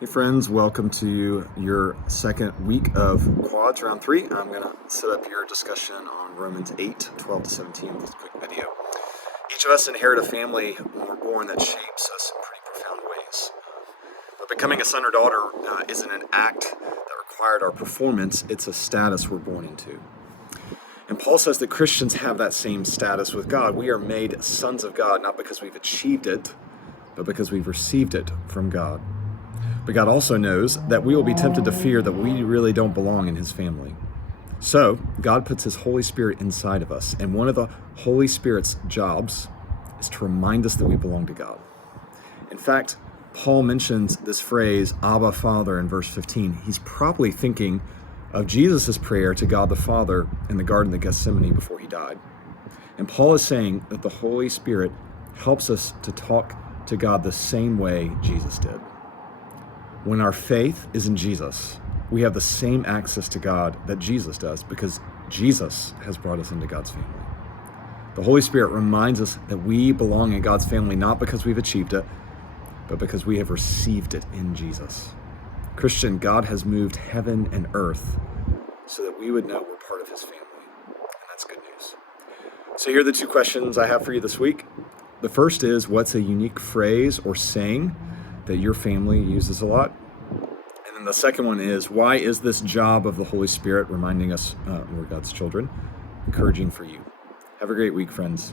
Hey friends, welcome to your second week of Quads, round 3. I'm going to set up your discussion on Romans 8, 12 to 17 with this quick video. Each of us inherit a family when we're born that shapes us in pretty profound ways. But becoming a son or daughter isn't an act that required our performance, it's a status we're born into. And Paul says that Christians have that same status with God. We are made sons of God not because we've achieved it, but because we've received it from God. But God also knows that we will be tempted to fear that we really don't belong in his family. So God puts his Holy Spirit inside of us. And one of the Holy Spirit's jobs is to remind us that we belong to God. In fact, Paul mentions this phrase, Abba, Father, in verse 15. He's probably thinking of Jesus' prayer to God the Father in the Garden of Gethsemane before he died. And Paul is saying that the Holy Spirit helps us to talk to God the same way Jesus did. When our faith is in Jesus, we have the same access to God that Jesus does because Jesus has brought us into God's family. The Holy Spirit reminds us that we belong in God's family not because we've achieved it, but because we have received it in Jesus. Christian, God has moved heaven and earth so that we would know we're part of his family, and that's good news. So here are the two questions I have for you this week. The first is, what's a unique phrase or saying that your family uses a lot? And then the second one is, why is this job of the Holy Spirit reminding us we're God's children encouraging for you? Have a great week, friends.